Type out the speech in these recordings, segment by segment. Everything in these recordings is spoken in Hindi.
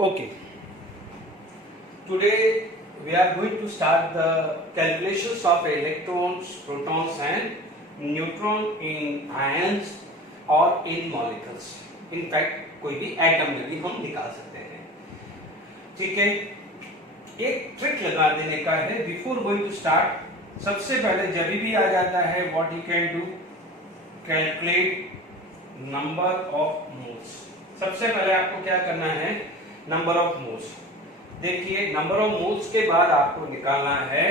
Okay, today we are going to start the calculations of electrons, protons and neutron in ions or in molecules. In fact, कोई भी एटम में भी हम निकाल सकते हैं. ठीक है, एक ट्रिक लगा देने का है. बिफोर गोइंग टू स्टार्ट, सबसे पहले जब भी आ जाता है what you can do, calculate number of moles. सबसे पहले आपको क्या करना है, नंबर ऑफ मोल्स. देखिए, नंबर ऑफ मोल्स के बाद आपको निकालना है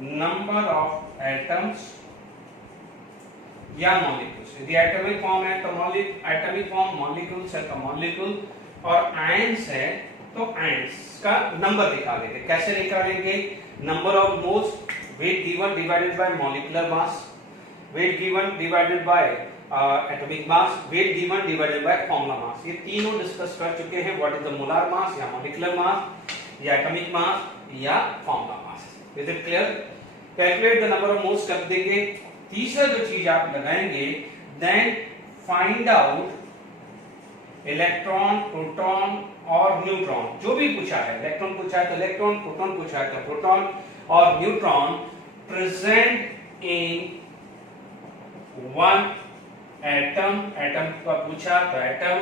नंबर ऑफ एटम्स या मॉलिक्यूल्स. यदि एटॉमिक फॉर्म है तो एटॉमिक फॉर्म, मॉलिक्यूल्स है तो मॉलिक्यूल, और आयंस है तो आयंस का नंबर निकालेंगे. कैसे निकालेंगे? Number of moles, weight given divided by molecular mass, weight given divided by atomic mass, weight given divided by formula mass. ये तीनों डिस्कस कर चुके हैं. What is the molar mass या मॉलिक्यूलर मास या एटॉमिक मास या formula mass. Is it clear? Calculate the number of moles कर देंगे. तीसरा जो चीज आप लगाएंगे, then find out electron, proton और न्यूट्रॉन. जो भी पूछा है, इलेक्ट्रॉन पूछा है तो इलेक्ट्रॉन, प्रोटॉन पूछा है तो प्रोटॉन और neutron present in one atom. Atom का पूछा तो एटम,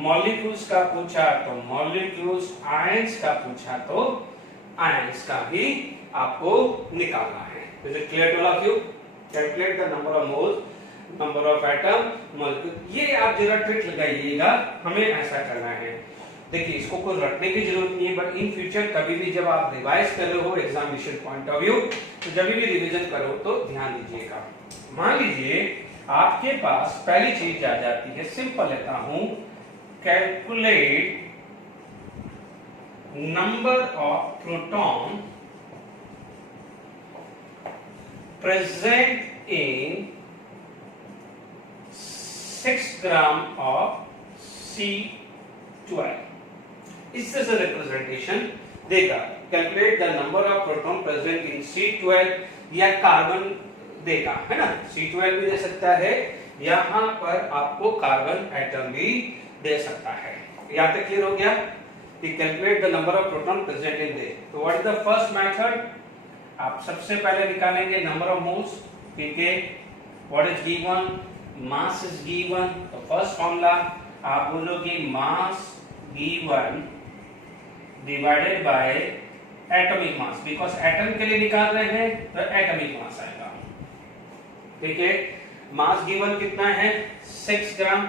मॉलिक्यूल्स का पूछा तो मॉलिक्यूल्स, आयंस का पूछा तो आयंस का ही आपको निकालना है. Is it clear to all of you? Calculate the number of moles, number of atom, molecule. ये आप जरा ट्रिक लगाइएगा, हमें ऐसा करना है. देखिए, इसको कोई रटने की जरूरत नहीं है, बट इन फ्यूचर कभी भी जब आप रिवाइज कर रहे हो एग्जामिनेशन पॉइंट ऑफ व्यू, तो जब भी रिवीजन करो तो ध्यान दीजिएगा. मान लीजिए आपके पास पहली चीज आ जाती है, सिंपल लेता हूं, calculate number of proton present in 6 gram of C12. इस तरह से रिप्रेजेंटेशन देगा. Calculate the number of proton present in C12 या कार्बन देगा, है ना. C12 भी दे सकता है, यहां पर आपको कार्बन एटम भी दे सकता है. यहां तक क्लियर हो गया कि calculate the number of proton present in the. तो what is the first method? आप सबसे पहले निकालेंगे नंबर ऑफ मोल्स. ठीक है, what is given, mass is given. तो फर्स्ट फॉर्मूला आप बोलोगे mass given divided by atomic mass. Because atom के लिए निकाल रहे हैं तो एटॉमिक मास आएगा. ठीक है, मास गिवन कितना है, 6 ग्राम.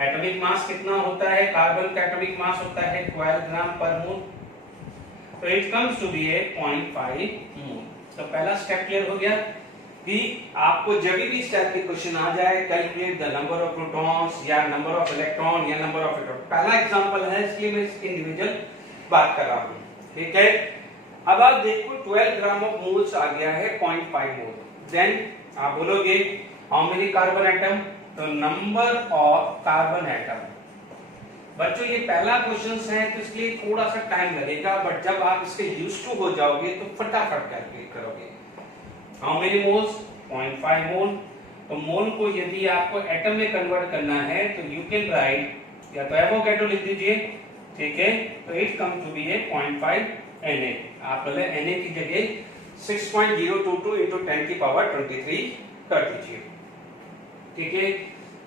एटॉमिक मास कितना होता है, कार्बन का एटॉमिक मास होता है 12 ग्राम पर मोल. तो it comes to be a 0.5 मोल. तो पहला स्टेप क्लियर हो गया कि आपको जब भी इस टाइप के क्वेश्चन आ जाए, calculate the number of protons या नंबर ऑफ इलेक्ट्रॉन या नंबर ऑफ एटॉम. पहला एग्जांपल है, इसलिए मैं इंडिविजुअल बात कर रहा हूं. ठीक है, अब आप देखो 12 ग्राम ऑफ मोल्स आ गया है 0.5 मोल. देन आप बोलोगे हाउ मेनी कार्बन एटम, तो नंबर ऑफ कार्बन एटम. बच्चों, ये पहला क्वेश्चन है तो इसलिए थोड़ा सा टाइम लगेगा, बट जब आप इसके यूज्ड टू हो जाओगे तो फटाफट कैलकुलेट करोगे. हाउ मेनी मोल्स, 0.5 मोल. तो मोल को यदि आपको एटम में कन्वर्ट करना है तो यू कैन राइट, या तो एवोगैड्रो लिख दीजिए. ठीक है, तो it come to be a 0.5 Na. आप पहले Na की जगह 6.022 into 10 की पावर 23 कर दीजिए. ठीक है,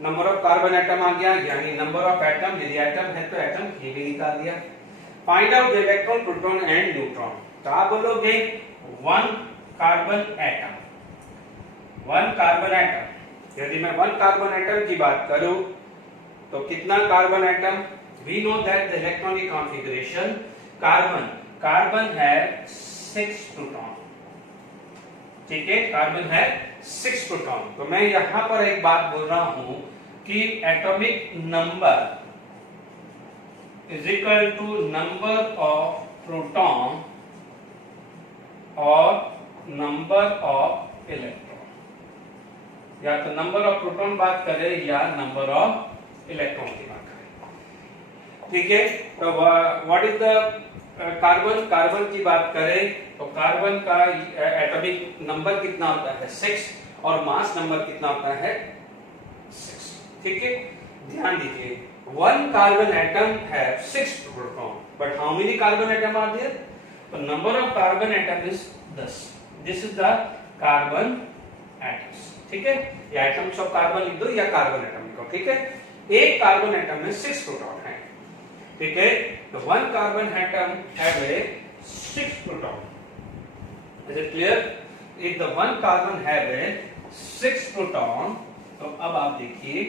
नंबर ऑफ कार्बन एटम आ गया, यानी नंबर ऑफ एटम. यदि एटम है तो एटम ये भी निकाल दिया. Find out the electron, proton and neutron. तो आप बोलोगे 1 कार्बन एटम, 1 कार्बन एटम. यदि मैं 1 कार्बन एटम की बात करूं तो कितना carbon atom, we know that the electronic configuration, carbon है 6 प्रोटॉन. ठीक है, कार्बन है 6 प्रोटॉन. तो मैं यहां पर एक बात बोल रहा हूं कि atomic number is equal to number of proton और नंबर ऑफ इलेक्ट्रॉन. या तो नंबर ऑफ प्रोटॉन बात करें या नंबर ऑफ इलेक्ट्रॉन की बात करें. ठीक है, तो व्हाट इज द कार्बन की बात करें तो कार्बन का एटॉमिक नंबर कितना होता है 6 और मास नंबर कितना होता है 6. ठीक है, ध्यान दीजिए, one carbon atom have 6 proton, but how many carbon atom are there? The number of carbon atom is 10. This is the carbon atoms. ठीक है, या एटम्स ऑफ कार्बन लिख दो या कार्बन एटम लिखो, ठीक है। एक कार्बन एटम में 6 प्रोटॉन है, ठीक है। तो one carbon atom have a 6 proton. Is it clear? If the one carbon have a 6 proton, तो अब आप देखिए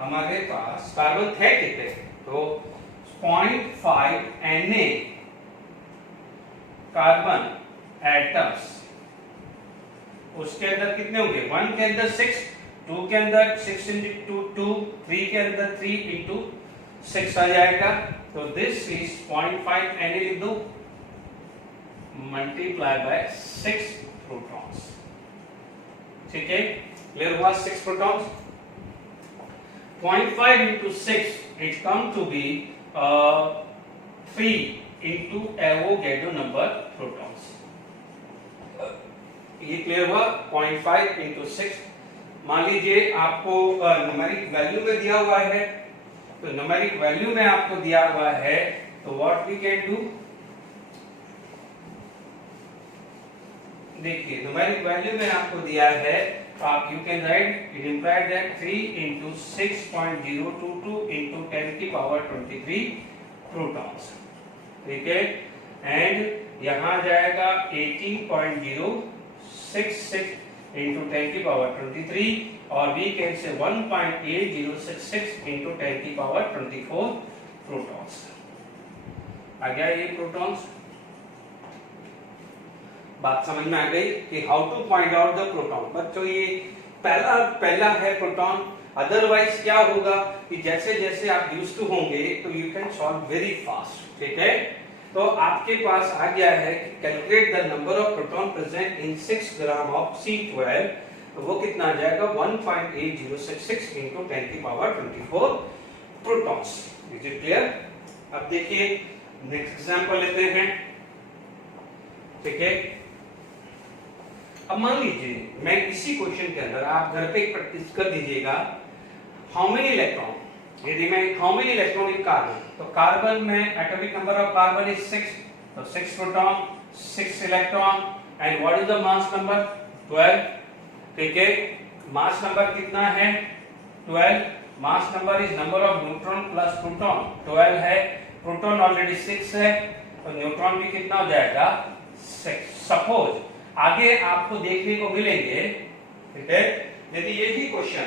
हमारे पास कार्बन थे कितने, तो 0.5 Na कार्बन एटम्स, उसके अंदर कितने होंगे, 1 के अंदर 6, 2 के अंदर 6 into 2, 3 के अंदर 3 into 6 आ जाएगा। तो दिस इज 0.5 Na लिख दो, मल्टीप्लाई बाय 6 प्रोटॉन्स, ठीक है। क्लियर हुआ? 6 protons, 0.5 into 6, it come to be 3 into Avogadro number protons. ये क्लियर हुआ? 0.5 into 6। मान लीजिए आपको न्यूमेरिक वैल्यू में दिया हुआ है, तो न्यूमेरिक वैल्यू में आपको दिया हुआ है, तो व्हाट वी कैन डू, देखिए न्यूमेरिक वैल्यू में आपको दिया है, तो आप you can write it implies that 3 into 6.022 into 10 की पावर 23 प्रोटॉन्स, ठीक है। एंड यहां जाएगा 18.066 into 10 की पावर 23, और वी कैन से 1.8066 into 10 की पावर 24 प्रोटॉन्स। आ गया ये प्रोटॉन्स? बात समझ में आ गई कि how to find out the proton. बच्चों ये पहला है प्रोटॉन। अदरवाइज क्या होगा कि जैसे जैसे आप यूज्ड टू होंगे तो you can solve very fast, ठीक है। तो आपके पास आ गया है कि calculate the number of proton present in 6 gram of C12, तो वो कितना आ जाएगा 1.8066 into 10 की power 24 protons. Is it clear? अब देखिए नेक्स्ट एग्जांपल लेते हैं, ठीक है। अब मान लीजिए मैं इसी क्वेश्चन के अंदर, आप घर पे प्रैक्टिस कर दीजिएगा, हाउ मेनी इलेक्ट्रॉन, यदि मैं how many electron in carbon, तो कार्बन में atomic number of carbon is 6, तो 6 proton 6 electron, and what is the mass number 12, ठीक है। मास नंबर कितना है 12, mass number is number of neutron plus proton, 12 है, प्रोटॉन ऑलरेडी 6 है, तो न्यूट्रॉन भी कितना हो जाएगा 6। सपोज आगे आपको देखने को मिलेंगे, ठीक है, यदि यही क्वेश्चन,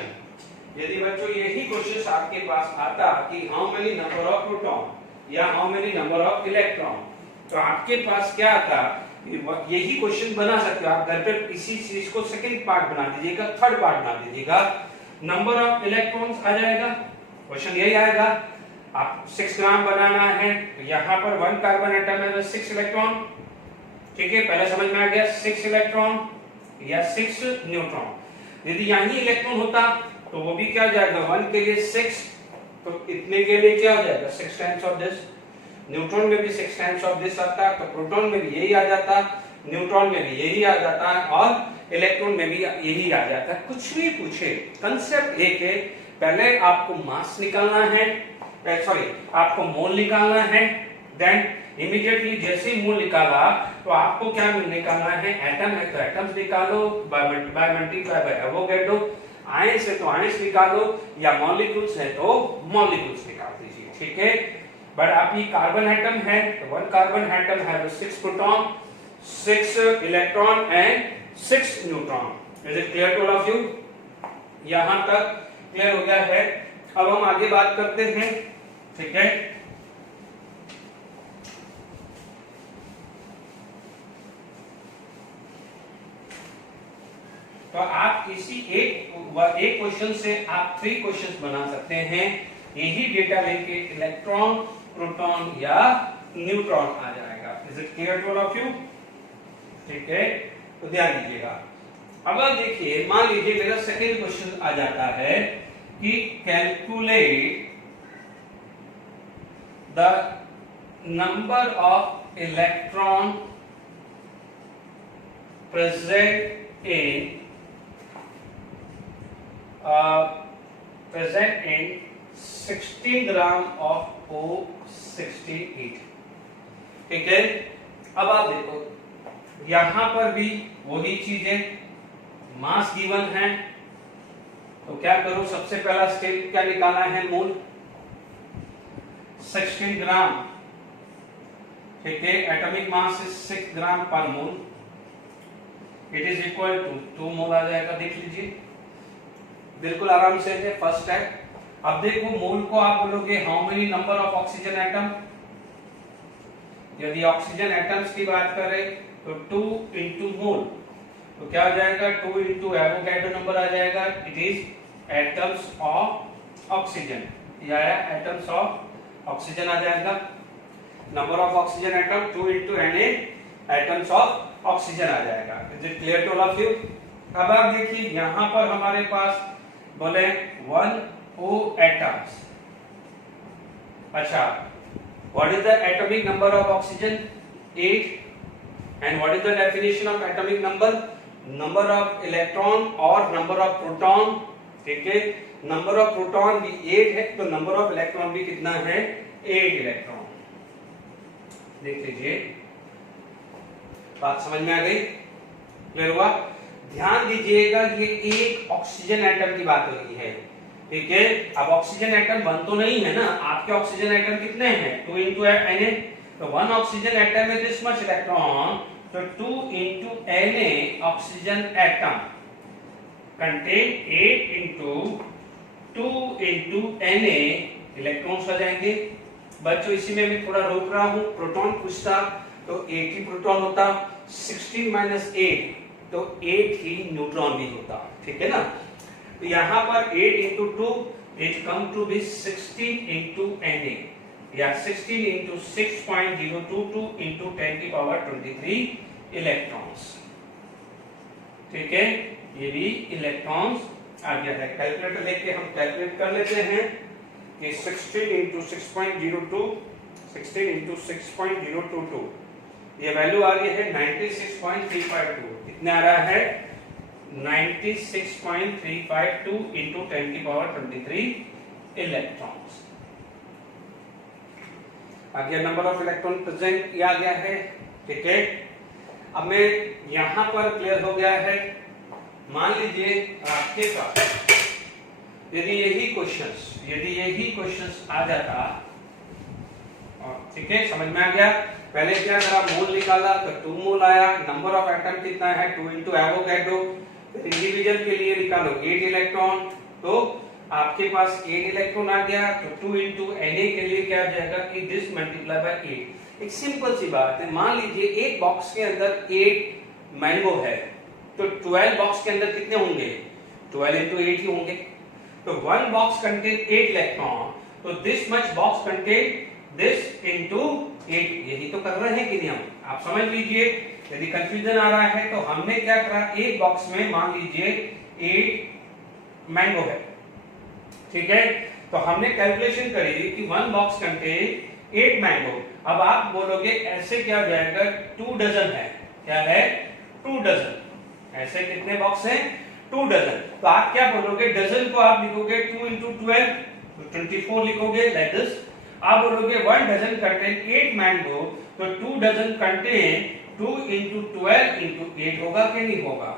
यदि बच्चों यही क्वेश्चन आपके पास आता कि how many number of proton या how many number of electron, तो आपके पास क्या आता, यही क्वेश्चन बना सकते हो आप घर पे, इसी चीज को सेकंड पार्ट बना दीजिएगा, थर्ड पार्ट बना दीजिएगा, नंबर ऑफ इलेक्ट्रॉन्स आ जाएगा, क्वेश्चन यही आएगा। आप 6 ग्राम बनाना है, तो यहाँ पर 1 कार्बन एटम है, 6 इलेक्ट्रॉन, ठीक है, पहले समझ में आ गया, 6 इलेक्ट्रॉन या 6 न्यूट्रॉन। यदि यही इलेक्ट्रॉन होता तो वो भी क्या हो जाएगा, 1 के लिए 6, तो इतने के लिए क्या हो जाएगा 6 टाइम्स ऑफ दिस। न्यूट्रॉन में भी 6 टाइम्स ऑफ दिस आता, तो प्रोटॉन में भी यही आ जाता, न्यूट्रॉन में भी यही आ जाता है, और इलेक्ट्रॉन में भी यही आ जाता है। कुछ भी पूछे, कंसेप्ट एक है, पहले आपको मास निकालना है, सॉरी आपको मोल निकालना है, देन इमीडिएटली जैसे ही मोल निकाला तो आपको क्या निकालना है, एटम है तो एटम्स निकालो, by multiply by Avogadro, ions है तो आयंस निकालो, या मॉलिक्यूल्स है तो मॉलिक्यूल्स निकाल दीजिए, ठीक है। बट आप ये कार्बन एटम है, तो 1 carbon atom have 6 proton, 6 electron and 6 neutron. Is it clear to all of you? यहां तक क्लियर हो गया है। अब हम आगे बात करते हैं, ठीक है। तो आप इसी एक क्वेश्चन से आप 3 क्वेश्चंस बना सकते हैं, यही डेटा लेके इलेक्ट्रॉन, प्रोटॉन या न्यूट्रॉन आ जाएगा। Is it clear to all of you? ठीक है, तो ध्यान दीजिएगा। अब देखिए, मान लीजिए मेरा सेकंड क्वेश्चन आ जाता है कि calculate the number of electron present in present in 16 gram of O68। ठीक है, अब आप देखो यहां पर भी वही चीज है, मास गिवन है, तो क्या करो, सबसे पहला स्टेप क्या निकालना है, मोल 16 ग्राम। ठीक है, एटॉमिक मास इज 6 ग्राम पर मोल, इट इज इक्वल टू 2 मोल आ जाएगा। देख लीजिए बिल्कुल आराम से है, फर्स्ट है। अब देखो मोल को आप बोलोगे how many number of oxygen atom, यदि ऑक्सीजन एटम्स की बात करें तो 2 इंटू मोल, तो क्या हो जाएगा, 2 इंटू एवोगैड्रो नंबर आ जाएगा, it is atoms of oxygen, या एटम्स ऑफ ऑक्सीजन आ जाएगा। Number of oxygen atom 2 into Na atoms of oxygen आ जाएगा। Is it clear to all of you? अब आप देखिए यहां पर हमारे पास बोले 1 O atoms। अच्छा, what is the atomic number of oxygen? 8। and what is the definition of atomic number? Number of electron और number of proton। ठीक है, number of proton भी 8 है, तो number of electron भी कितना है, 8 इलेक्ट्रॉन। देख लीजिए, बात समझ में आ गई, क्लियर हुआ? ध्यान दीजिएगा ये एक ऑक्सीजन एटम की बात हो रही है। ठीक है, अब ऑक्सीजन एटम 1 तो नहीं है ना, आपके ऑक्सीजन एटम कितने हैं, 2 into Na, तो 1 ऑक्सीजन एटम में दिस मच इलेक्ट्रॉन, तो 2 into Na oxygen atom contain 8 into 2 into Na electrons आ जाएंगे। बच्चों इसी में मैं थोड़ा रोक रहा हूं, प्रोटॉन पूछता तो 8 ही प्रोटॉन होता, 16 minus 8 तो 8 ही न्यूट्रॉन भी होता। ठीक है ना, तो यहां पर 8 into 2 it come to be 16 into Na, या 16 into 6.022 into 10 की पावर 23 इलेक्ट्रॉन्स। ठीक है, ये भी इलेक्ट्रॉन्स आ गया है। कैलकुलेटर लेके हम कैलकुलेट कर लेते हैं कि 16 into 6.02, 16 into 6.022, ये वैल्यू आ रही है 96.352। कितने आ रहा है, 96.352 into 10 की पावर 23 इलेक्ट्रॉन्स आ गया। नंबर ऑफ इलेक्ट्रॉन प्रेजेंट आ गया है। ठीक है, अब मैं यहां पर क्लियर हो गया है। मान लीजिए आपके पास यदि यही क्वेश्चंस आ जाता, ठीक है, समझ में आ गया। पहले क्या करा, मोल निकाला तो 2 मोल आया, नंबर ऑफ एटम कितना है, 2 into एवोगैड्रो। इंडिविजुअल के लिए निकालो 8 इलेक्ट्रॉन, तो आपके पास 8 इलेक्ट्रॉन आ गया, तो 2 into Na के लिए क्या आ जाएगा कि दिस मल्टीप्लाई बाय 8। एक सिंपल सी बात है, मान लीजिए एक बॉक्स के अंदर 8 मैंगो है, तो 12 बॉक्स के अंदर कितने होंगे, 12 into 8 ही होंगे। तो 1 बॉक्स कंटेन 8 इलेक्ट्रॉन, तो this much box contain this into 8। यही तो कर रहे हैं कि नहीं हम, आप समझ लीजिए। यदि कंफ्यूजन आ रहा है तो हमने क्या करा, एक बॉक्स में मान लीजिए 8 मैंगो है। ठीक है, तो हमने कैलकुलेशन करी कि 1 बॉक्स कंटेन 8 मैंगो। अब आप बोलोगे ऐसे क्या हो जाएगा, 2 डजन है, क्या है, 2 डजन। ऐसे कितने बॉक्स हैं, 2 डजन। तो आप क्या बोलोगे, डजन को आप लिखोगे 2 into 12, तो 24 लिखोगे लाइक दिस। आप बोलोगे 1 डजन कंटेन 8 मैंगो, तो 2 डजन कंटेन 2 into 12 into 8 होगा कि नहीं होगा?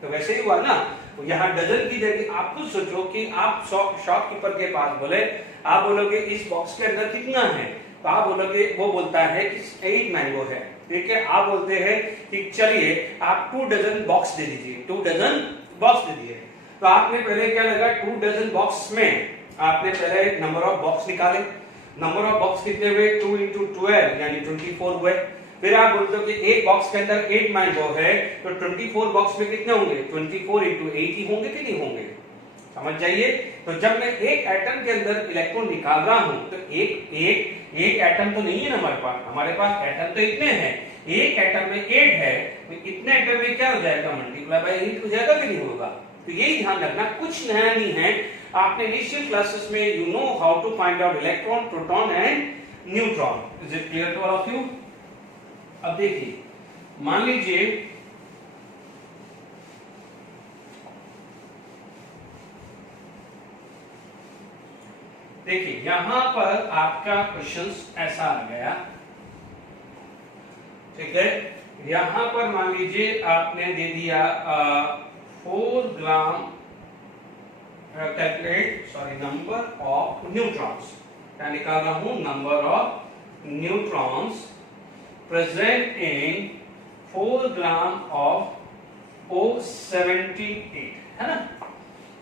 तो वैसे ही हुआ ना। तो यहाँ डजन की जगह आप खुद सोचो कि आप शॉपकीपर के पास बोले, आप बोलोगे इस बॉक्स के अंदर कितना है, तो आप बोलोगे, वो बोलता है कि 8 मैंगो है। ठीक है, आप बोलते हैं कि चलिए आप 2 डजन बॉक्स दे दीजिए, 2 डजन बॉक्स दे दिए। तो आपने पहले क्या लगा, 2 डजन बॉक्स में आपने पहले नंबर ऑफ बॉक्स निकाले। नंबर ऑफ बॉक्स कितने हुए, 2 into 12 यानी 24 हुए। फिर आप बोलते हो कि एक बॉक्स के अंदर 8 मैंगो है, तो 24 बॉक्स में कितने होंगे, 24 into 8 ही होंगे कि नहीं होंगे? समझ जाइए। तो जब मैं एक एटम के अंदर इलेक्ट्रॉन निकाल रहा हूं, तो एक एटम तो नहीं है ना हमारे पास एटम तो इतने हैं। एक एटम में 8 है, तो इतने एटम में क्या हो जाएगा, मल्टीप्लाई बाय 8 हो जाएगा कि नहीं होगा? तो यही ध्यान रखना, कुछ नया नहीं है। आपने इनिशियल क्लासेस में you know how to find out electron, proton and neutron. Is it clear to all of you? अब देखिए, मान लीजिए देखिए यहां पर आपका क्वेश्चन ऐसा आ गया, ठीक है। यहां पर मान लीजिए आपने दे दिया 4 ग्राम कैलकुलेट नंबर ऑफ न्यूट्रॉन्स, क्या निकाल रहा हूं, number of neutrons present in 4 gram of O78, है ना,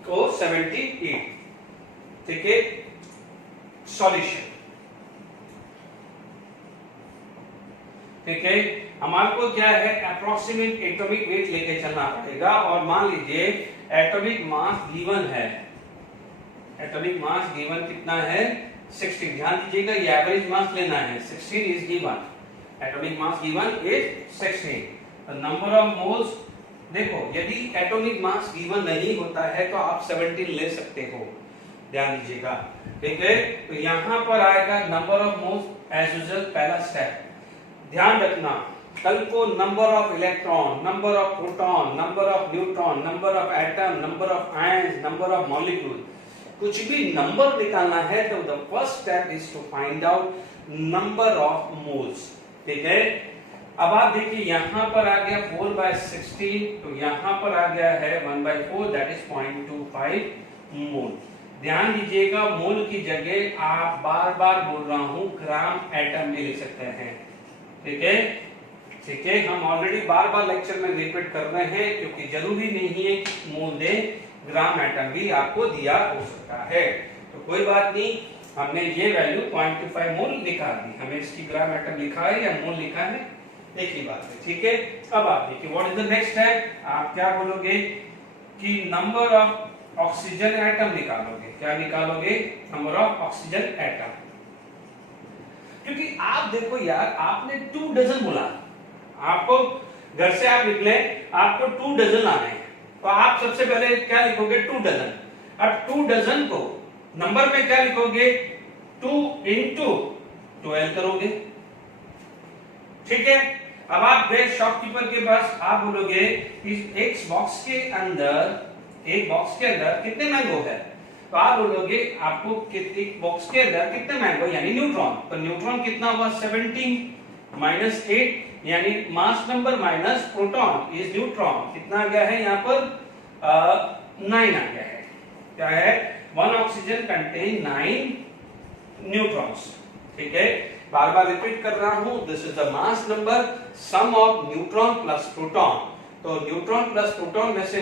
O78, ठीक है। सॉल्यूशन, ठीक है। हमारे को क्या है, अप्रोक्सीमेट एटॉमिक वेट लेके चलना पड़ेगा। और मान लीजिए एटॉमिक मास गिवन है, एटॉमिक मास गिवन कितना है, 16। ध्यान दीजिएगा ये एवरेज मास लेना है, 16 is given, atomic mass given is 16। Number of moles, देखो यदि एटॉमिक मास गिवन नहीं होता है तो आप 17 ले सकते हो, ध्यान दीजिएगा, ठीक है। तो यहां पर आएगा number of moles as usual, पहला स्टेप। ध्यान रखना कल को number of electron, number of proton, number of neutron, number of atom, number of ions, number of molecule, कुछ भी नंबर निकालना है तो the first step is to find out number of moles, ठीक है। अब आप देखिए यहां पर आ गया 4/16, तो यहां पर आ गया है 1/4, दैट इज 0.25 मोल। ध्यान दीजिएगा मोल की जगह आप बार बार बोल रहा हूं ग्राम एटम भी लिख सकते हैं, ठीक है, ठीक है। हम ऑलरेडी बार बार लेक्चर में रिपीट कर रहे हैं क्योंकि जरूरी नहीं है कि मोल दे, ग्राम एटम भी आपको दिया हो सकता है, तो कोई बात नहीं, हमने ये वैल्यू 0.25 मोल लिखा दी, हमें इसकी ग्राम एटम लिखा है या मोल लिखा है, एक ही बात है, ठीक है। अब आप देखिए what is the next step, आप क्या बोलोगे कि नंबर ऑफ ऑक्सीजन एटम निकालोगे, क्या निकालोगे, नंबर ऑफ ऑक्सीजन एटम। क्योंकि आप देखो यार, आपने 2 डजन बोला, आपको घर से आप निकले, आपको 2 डजन लाने हैं, तो आप सबसे पहले क्या लिखोगे, 2 डजन। अब 2 डजन को नंबर में क्या लिखोगे, 2 into 12 करोगे, ठीक है। अब आप गए शॉपकीपर के पास, आप बोलोगे इस एक बॉक्स के अंदर कितने मैंगो है, तो आप बोलोगे आपको एक बॉक्स के अंदर कितने मैंगो यानी न्यूट्रॉन, तो न्यूट्रॉन कितना हुआ 17 माइनस 8 यानी mass number minus proton is neutron, कितना आ गया है यहाँ पर 9 आ गया है, क्या है, 1 ऑक्सीजन कंटेन 9 न्यूट्रॉन्स, ठीक है। बार बार रिपीट कर रहा हूं, this is the mass number sum of neutron plus proton, तो न्यूट्रॉन प्लस प्रोटॉन में से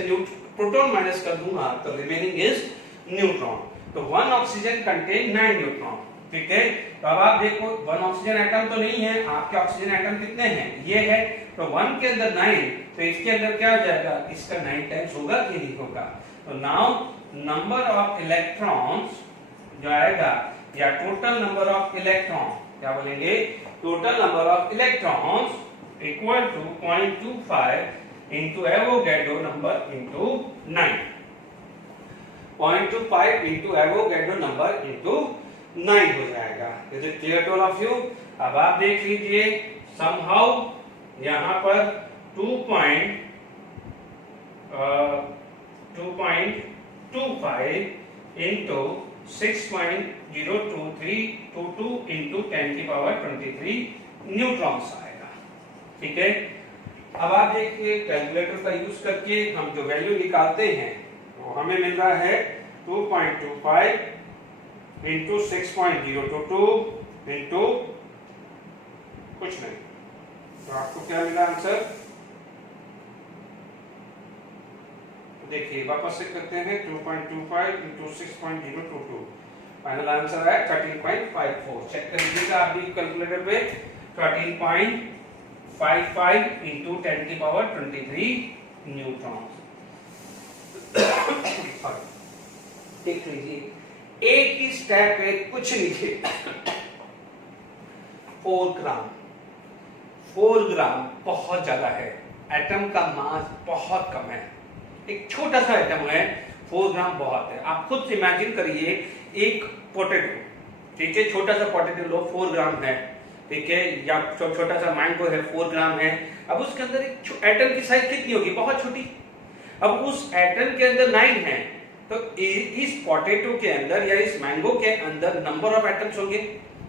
प्रोटॉन माइनस कर दूंगा तो रिमेनिंग इज न्यूट्रॉन, तो 1 ऑक्सीजन कंटेन 9 न्यूट्रॉन, ठीक है। तो अब आप देखो 1 ऑक्सीजन एटम तो नहीं है, आपके ऑक्सीजन एटम कितने हैं, ये है, तो 1 के अंदर 9, तो इसके अंदर क्या हो जाएगा, इसका 9 टाइम्स होगा कि नहीं होगा, तो नाउ नंबर ऑफ इलेक्ट्रॉन्स जो आएगा या टोटल नंबर ऑफ इलेक्ट्रॉन, क्या बोलेंगे, total number of electrons equal to 0.25 into Avogadro number into 9, 0.25 into Avogadro number into 9 हो जाएगा। Is it clear to all of you? अब आप देख लीजिए somehow यहाँ पर 2.25 into 6.02322 into 10 की पावर 23 न्यूट्रॉन्स आएगा, ठीक है। अब आप देखिए कैलकुलेटर का यूज करके हम जो वैल्यू निकालते हैं वो हमें मिल रहा है 2.25 into 6.022 into कुछ नहीं, तो आपको क्या मिला आंसर, देखिए वापस से करते हैं, 2.25 into 6.022, फाइनल आंसर है 13.54, चेक कर लीजिएगा आप भी कैलकुलेटर पे, 13.55 into 10 की पावर 23 न्यूट्रॉन। देख लीजिए एक ही स्टेप पे कुछ नीचे 4 ग्राम बहुत ज्यादा है, एटम का मास बहुत कम है, एक छोटा सा एटम है, 4 ग्राम बहुत है। आप खुद से इमेजिन करिए एक पोटैटो, ठीक है, छोटा सा पोटैटो लो 4 ग्राम है, ठीक है, या छोटा सा मैंगो है 4 ग्राम है। अब उसके अंदर एक एटम की साइज कितनी होगी, बहुत छोटी। अब उस एटम के अंदर 9 है, तो इस पोटैटो के अंदर या इस मैंगो के अंदर नंबर ऑफ एटम्स होंगे।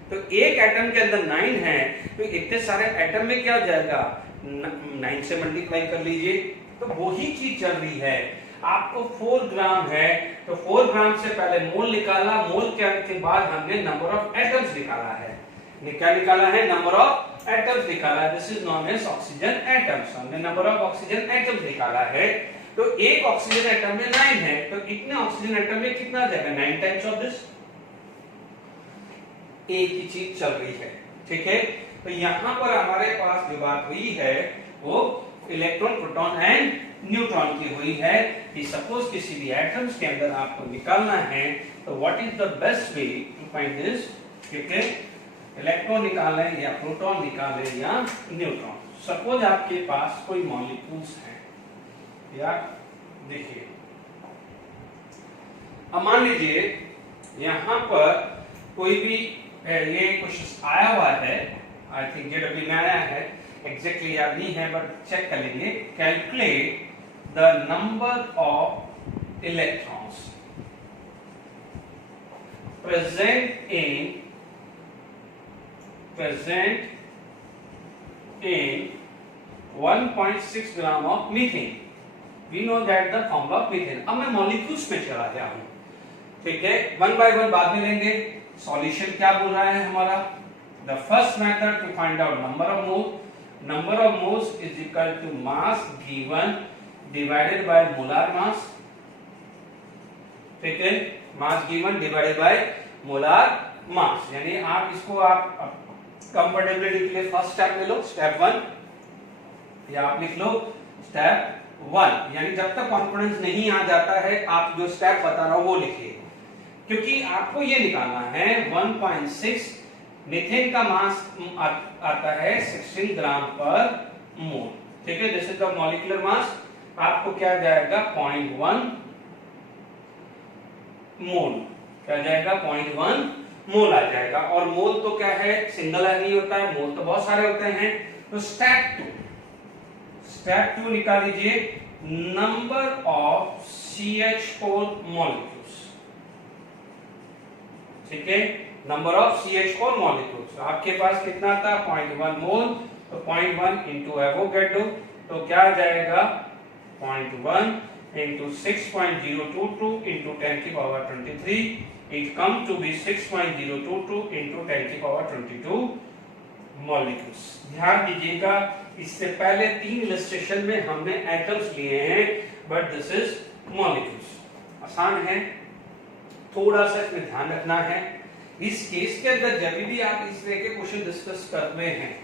तो एक एटम के अंदर 9 है, तो इतने सारे एटम में क्या हो जाएगा, 9 से मल्टीप्लाई कर लीजिए। तो वही चीज चल रही है। आपको 4 ग्राम है, तो 4 ग्राम से पहले मोल निकाला, मोल के बाद हमने नंबर ऑफ एटम्स निकाला है। क्या निकाला है, नंबर ऑफ एटम्स निकाला है। This is known as oxygen atoms. हमने नंबर ऑफ ऑक्सीजन एटम्स निकाला है। तो एक ऑक्सीजन एटम में 9 है, तो इतने ऑक्सीजन एटम में कितना आ जाएगा, 9 टाइम्स ऑफ दिस। एक ही चीज चल रही है, ठीक है। तो यहां पर हमारे पास जो बात हुई है वो इलेक्ट्रॉन, प्रोटॉन एंड न्यूट्रॉन की हुई है कि सपोज किसी भी एटम्स के अंदर आपको निकालना है, तो what is the best way to find this, ठीक है। इलेक्ट्रॉन निकालें या प्रोटॉन निकालें या न्यूट्रॉन। सपोज आपके पास कोई मॉलिक्यूल्स हैं, या देखिए अब मान लीजिए यहां पर कोई भी ये कुछ आया हुआ है, आई थिंक जेडब्ल्यू में आया है, एग्जैक्टली याद नहीं है बट चेक कर लेंगे। Calculate the number of electrons present in 1.6 gram of methane. We know that the formula of methane. अब मैं मॉलिक्यूल्स में चला गया हूं, ठीक है। वन बाय वन बाद में लेंगे। सॉल्यूशन क्या बोल रहा है हमारा, the first method to find out number of mole, number of moles is equal to mass given divided by molar mass, ठीक है। Mass given divided by molar mass, यानी आप इसको आप कंफर्टेबिलिटी के लिए फर्स्ट स्टेप ले लो, स्टेप 1, या आप लिख लो स्टेप 1, यानी जब तक कॉन्फिडेंस नहीं आ जाता है आप जो स्टेप बता रहा हूं वो लिखिए, क्योंकि आपको ये निकालना है 1.6 मीथेन का मास आता है 16 ग्राम पर मोल, ठीक है। This is the molecular mass. आपको क्या जाएगा 0.1 मोल, क्या जाएगा 0.1 मोल आ जाएगा। और मोल तो क्या है, सिंगल नहीं होता है, मोल तो बहुत सारे होते हैं। तो स्टेप 2 निकाल लीजिए, नंबर ऑफ CH4 मॉलिक्यूल्स, ठीक है। नंबर ऑफ CH4 मॉलिक्यूल्स आपके पास कितना था 0.1 मोल, तो 0.1 इंटू एवोगैड्रो, तो क्या आ जाएगा 0.1 into 6.022 into 10 की power 23, it come to be 6.022 into 10 की पावर 22 मॉलिक्यूल्स। ध्यान दीजिएगा, इससे पहले 3 इलस्ट्रेशन में हमने एटम्स लिए हैं, बट दिस इज मॉलिक्यूल्स। आसान है, थोड़ा सा इसमें ध्यान रखना है। इस केस के अंदर जब भी आप इस तरह के क्वेश्चन डिस्कस कर रहे हैं,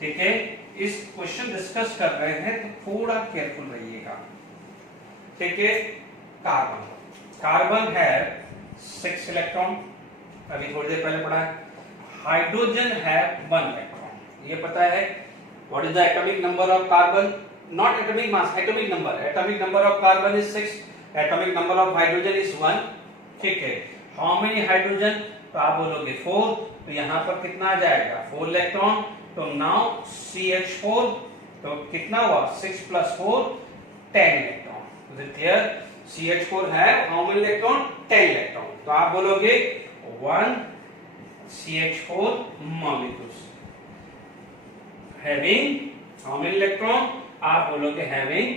ठीक है, इस क्वेश्चन डिस्कस कर रहे हैं तो थोड़ा केयरफुल रहिएगा, ठीक है। कार्बन है 6 इलेक्ट्रॉन, अभी थोड़ी देर पहले पढ़ा है। हाइड्रोजन है 1 इलेक्ट्रॉन, ये पता है। What is the atomic number of carbon, not atomic mass, atomic number. Atomic number of carbon is 6, atomic number of hydrogen is 1, ठीक है। हाउ मेनी हाइड्रोजन, तो आप बोलोगे 4, तो यहां पर कितना आ जाएगा 4 इलेक्ट्रॉन। तो नाउ CH4, तो कितना हुआ 6 + 4 10 electron. Is it clear? CH4 है हाउ मेनी इलेक्ट्रॉन 10 इलेक्ट्रॉन। तो आप बोलोगे 1 CH4 molecules having how many electron, आप बोलोगे having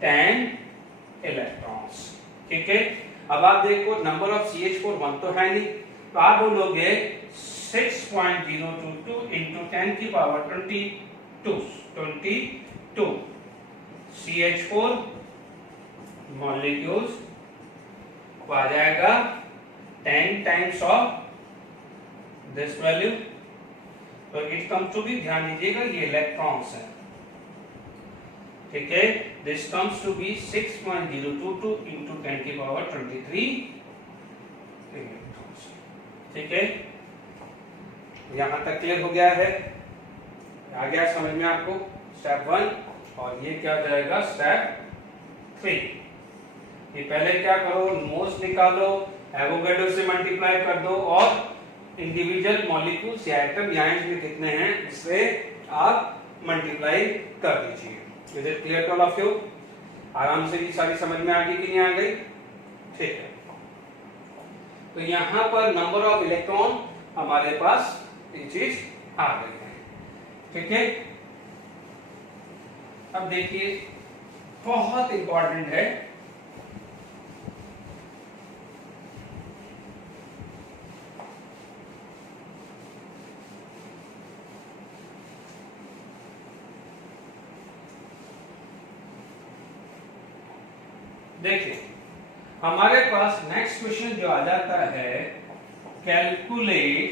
10 electrons, ठीक है। अब आप देखो नंबर ऑफ CH4 1 तो है नहीं, तो आप बोलोगे 6.022 into 10 की पावर 22 CH4 molecules को आ जाएगा 10 times of this value, तो इट कम्स टू बी, ध्यान दीजिएगा ये इलेक्ट्रॉन्स हैं, ठीक है। This comes to be 6.022 into 10 की पावर 23 इलेक्ट्रॉन्स, ठीक है। यहां तक क्लियर हो गया है, आ गया समझ में आपको स्टेप 1, और ये क्या हो जाएगा स्टेप 3। ये पहले क्या करो, मोल्स निकालो, एवोगैड्रो से मल्टीप्लाई कर दो, और इंडिविजुअल मॉलिक्यूल्स या एटम यहाँ में कितने हैं इससे आप मल्टीप्लाई कर दीजिए। Is it clear to all of you? आराम से ये सारी समझ में आ गई कि नहीं आ गई? ठीक है, तो यहां पर नंबर ऑफ इलेक्ट्रॉन हमारे पास ये चीज आ गई है। ठीक है, अब देखिए बहुत इंपॉर्टेंट है, देखिए हमारे पास नेक्स्ट क्वेश्चन जो आ जाता है, calculate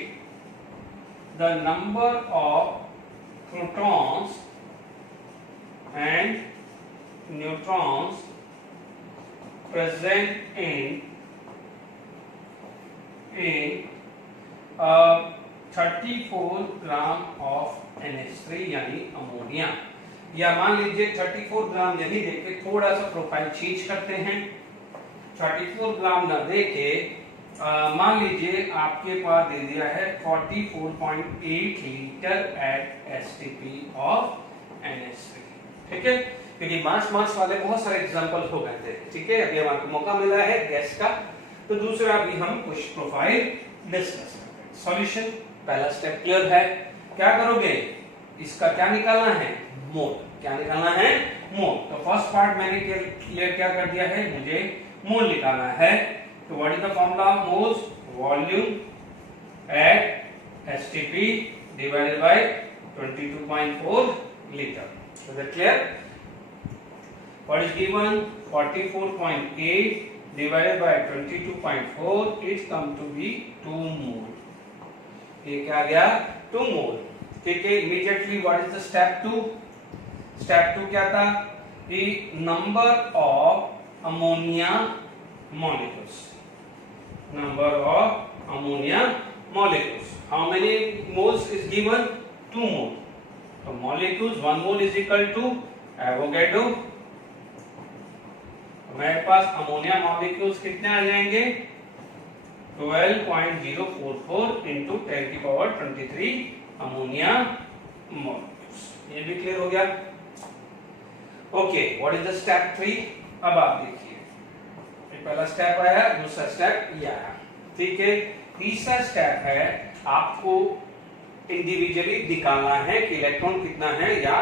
the number of protons and neutrons present in 34 gram of NH3 यानी अमोनिया। या मान लीजिए 34 ग्राम नहीं देके थोड़ा सा प्रोफाइल चेंज करते हैं, 34 ग्राम ना देके मान लीजिए आपके पास दे दिया है 44.8 litre at STP of NH3। ठीक है, क्योंकि मास वाले बहुत सारे एग्जांपल हो गए थे। ठीक है, अभी हमारे मौका मिला है गैस का, तो दूसरा भी हम कुछ प्रोफाइल डिस्कस करते हैं। सॉल्यूशन पहला स्टेप क्लियर है, क्या करोगे, इसका क्या निकालना है, मोल। क्या निकालना है, मोल। तो फर्स्ट पार्ट मैंने क्लियर क्या कर दिया है, मुझे मोल निकालना है। तो what is the formula, moles volume at STP divided by 22.4 litre. So that clear? What is given, 44.8 divided by 22.4, it come to be 2 mole. ये क्या आ गया, 2 मोल। ठीक है, immediately what is the step 2, step 2 क्या था, कि number of ammonia molecules, number of ammonia molecules, how many moles is given, 2 mole. तो molecules 1 mole is equal to Avogadro, मेरे पास अमोनिया मॉलिक्यूल्स कितने आ जाएंगे, 12.044 इंटू 10⁻23 अमोनिया मॉलिक्यूल्स। ये भी क्लियर हो गया। Okay, what is the step 3, अब आप देखिए, पहला स्टेप आया, दूसरा स्टेप ये आया। ठीक है, तीसरा स्टेप है आपको इंडिविजुअली निकालना है कि इलेक्ट्रॉन कितना है या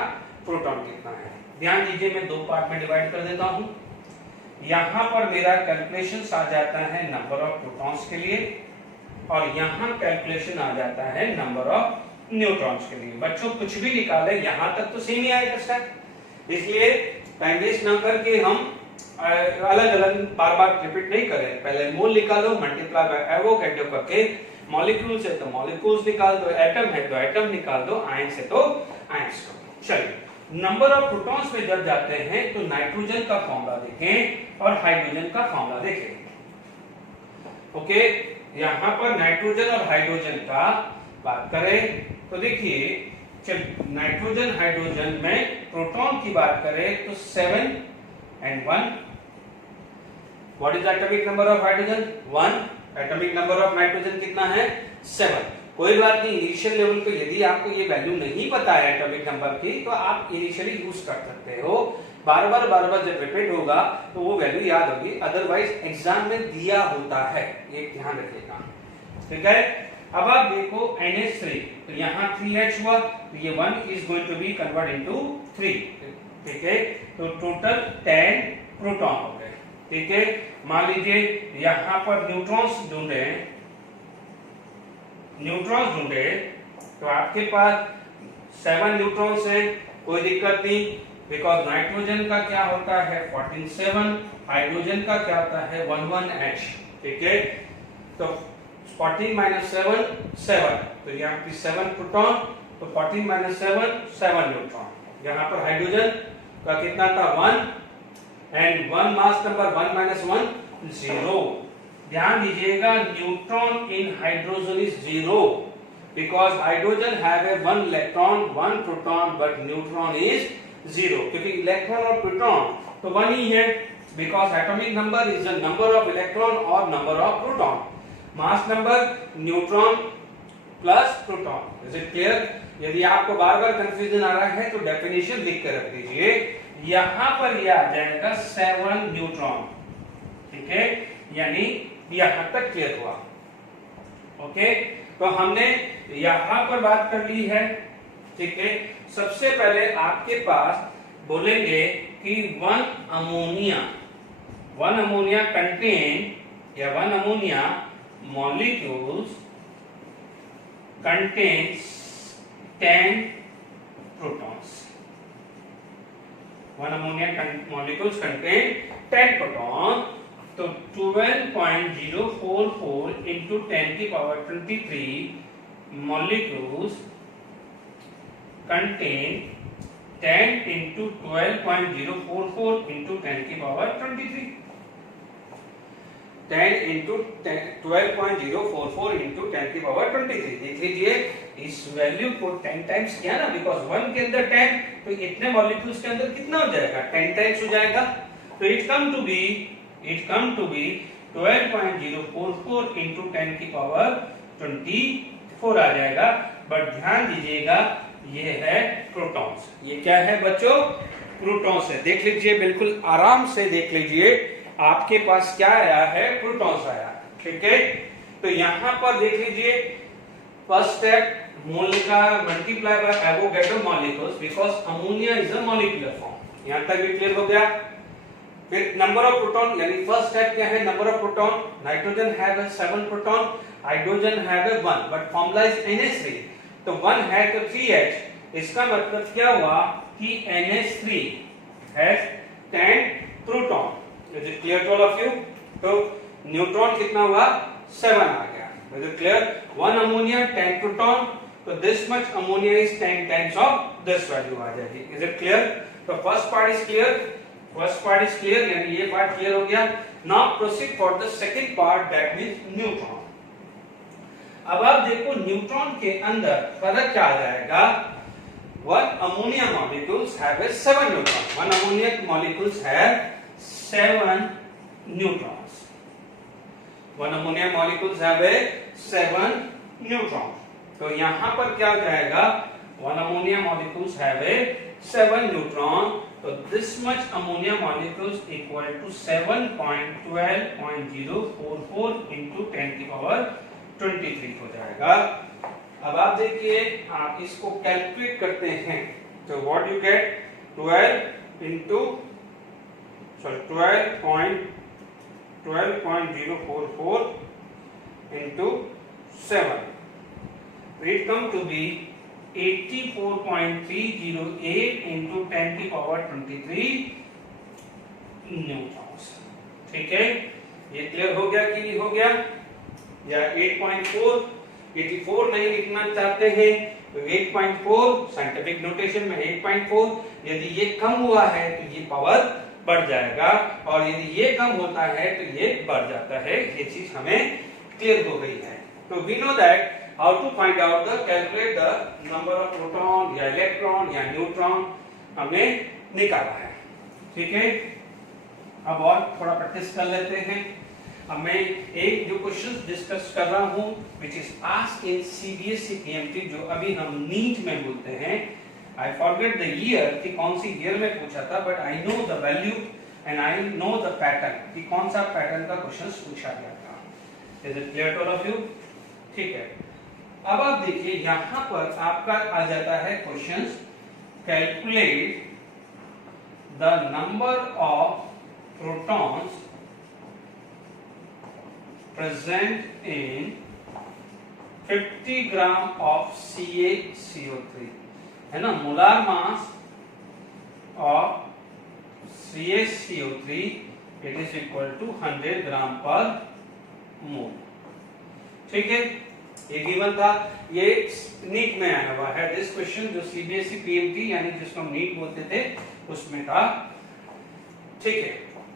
प्रोटॉन कितना है। ध्यान दीजिए, मैं 2 पार्ट में डिवाइड कर देता हूं। यहां पर मेरा कैलकुलेशंस आ जाता है नंबर ऑफ प्रोटॉन्स के लिए, और यहां कैलकुलेशन आ जाता है नंबर ऑफ न्यूट्रॉन्स के लिए। बच्चों कुछ भी निकाले यहां तक तो सेम ही आएगा स्टेप, इसलिए टाइम वेस्ट ना करके हम अलग अलग बार बार रिपीट नहीं करें। पहले मोल निकालो, मल्टीप्लाई बाय एवोगैड्रो करके, मॉलिक्यूल्स है तो मॉलिक्यूल्स निकाल दो, एटम है तो एटम निकाल दो, आयंस है तो आयंस को। चलिए, नंबर ऑफ प्रोटॉन्स में जब जाते हैं तो नाइट्रोजन का फॉर्मूला देखें और हाइड्रोजन का फॉर्मूला देखें। ओके, यहां पर नाइट्रोजन और हाइड्रोजन का बात करें तो देखिए, चल नाइट्रोजन हाइड्रोजन में प्रोटॉन की बात करें तो 7 and 1। What is atomic number of hydrogen, 1। Atomic number of nitrogen कितना है, 7। कोई बात नहीं, इनिशियल लेवल पे यदि आपको ये वैल्यू नहीं पता है एटॉमिक नंबर की, तो आप इनिशियली यूज कर सकते हो। बार बार जब रिपीट होगा तो वो वैल्यू याद होगी, अदरवाइज एग्जाम में दिया होता है, ये ध्यान रखिएगा। ठीक है, अब आप देखो NH3, तो यहाँ 3H हुआ, तो ये 1 is going to be convert into 3। ठीक है, तो टोटल 10 प्रोटॉन हो गए। ठीक है, मान लीजिए यहां पर न्यूट्रॉन्स ढूंढे, तो आपके पास 7 न्यूट्रॉन्स हैं, कोई दिक्कत नहीं, बिकॉज नाइट्रोजन का क्या होता है 14 हाइड्रोजन का क्या होता है 11H। ठीक है, तो 14 - 7 7, तो यहाँ पे 7 प्रोटॉन, तो 14 - 7 न्यूट्रॉन। यहाँ पर हाइड्रोजन का कितना था 1, एंड 1 मास नंबर 1 - 1 0। ध्यान दीजिएगा, neutron in hydrogen is 0 because hydrogen have a 1 electron 1 proton, but neutron is 0, क्योंकि इलेक्ट्रॉन और प्रोटॉन तो 1 ही है, because atomic number is the number of electron और number of proton. Mass number neutron plus proton. Is it clear? यदि आपको बार बार कंफ्यूजन आ रहा है तो डेफिनेशन लिख कर रख दीजिए। यहां पर ये आ जाएगा 7 न्यूट्रॉन। ठीक है, यानी यहां तक क्लियर हुआ। ओके, तो हमने यहां पर बात कर ली है। ठीक है, सबसे पहले आपके पास बोलेंगे कि वन अमोनिया कंटेन या one ammonia molecules contains 10 protons. One ammonia molecules contain 10 proton. तो 12.044 into 10 की power 23 molecules contain 10 into 12.044 into 10 की पावर 23. 10 into 12.044 into 10 की पावर 23. देख लीजिए इस वैल्यू को 10 टाइम्स किया ना, बिकॉज 1 के अंदर 10, तो इतने मॉलिक्यूल्स के अंदर कितना हो जाएगा? 10 टाइम्स हो जाएगा। तो it come to be 12.044 into 10 की पावर 24 आ जाएगा। बट ध्यान दीजिएगा ये है प्रोटॉन्स। ये क्या है बच्चों? प्रोटॉन्स है। देख लीजिए, बिल्कुल आराम से देख लीजिए, आपके पास क्या आया है? प्रोटॉन्स आया। ठीक है, तो यहां पर देख लीजिए, फर्स्ट स्टेप मोल का multiply by Avogadro molecules, because ammonia is a molecular form. यहां तक भी क्लियर हो गया। फिर नंबर ऑफ प्रोटॉन, यानी फर्स्ट स्टेप क्या है? Number of proton. Nitrogen have 7 proton, hydrogen have 1, but formula is NH3, तो 1 है तो 3H। इसका मतलब क्या हुआ कि NH3 has 10 proton. Is it clear to all of you? तो न्यूट्रॉन कितना हुआ? 7 आ गया। Is it clear? 1 ammonia 10 proton, तो this much ammonia is 10 times of this value आ जाएगी। Is it clear? तो फर्स्ट पार्ट इज क्लियर, यानी ये पार्ट क्लियर हो गया। Now proceed for the second part, that means neutron. अब आप देखो न्यूट्रॉन के अंदर फर्क क्या आ जाएगा? 1 ammonia molecules have 7 neutrons. 1 ammonia molecules have 7 neutrons. 1 ammonia molecules have 7 neutrons. तो यहां पर क्या हो जाएगा? 1 ammonia molecules have 7 neutron. तो this much ammonia molecules equal to 7.12.044 into 10 की पावर 23 हो जाएगा। अब आप देखिए, आप इसको कैलकुलेट करते हैं तो what you get? 12.044 into 7, it come to be 84.308 into 10 की पावर 23 न्यूट्रॉन्स। ठीक है, ये क्लियर हो गया कि नहीं हो गया? या 8.4 84 नहीं लिखना चाहते हैं तो 8.4 साइंटिफिक नोटेशन में 8.4, यदि ये कम हुआ है तो ये पावर बढ़ जाएगा, और यदि ये कम होता है तो ये बढ़ जाता है। ये चीज हमें क्लियर हो गई है। तो we know that how to find out the calculate the number of proton या इलेक्ट्रॉन या न्यूट्रॉन हमने निकाला है। ठीक है, अब और थोड़ा प्रैक्टिस कर लेते हैं। अब मैं एक जो क्वेश्चंस डिस्कस कर रहा हूं which is asked in CBSE PMT, जो अभी हम नीट में बोलते हैं। आई फॉरगेट द ईयर कि कौन सी ईयर में पूछा था, but I know the value and I know the pattern कि कौन सा पैटर्न का क्वेश्चंस पूछा गया था। Is it clear to all of you? ठीक है, अब आप देखिए यहां पर आपका आ जाता है questions, calculate the number of protons present in 50 gram of CaCO3, है ना? Molar mass of CaCO3 it is equal to 100 gram पर मोल। ठीक है, ये गिवन था, ये नीट में आया हुआ है दिस क्वेश्चन, जो CBSE PMT यानी जिसको हम नीट बोलते थे उसमें था। ठीक है,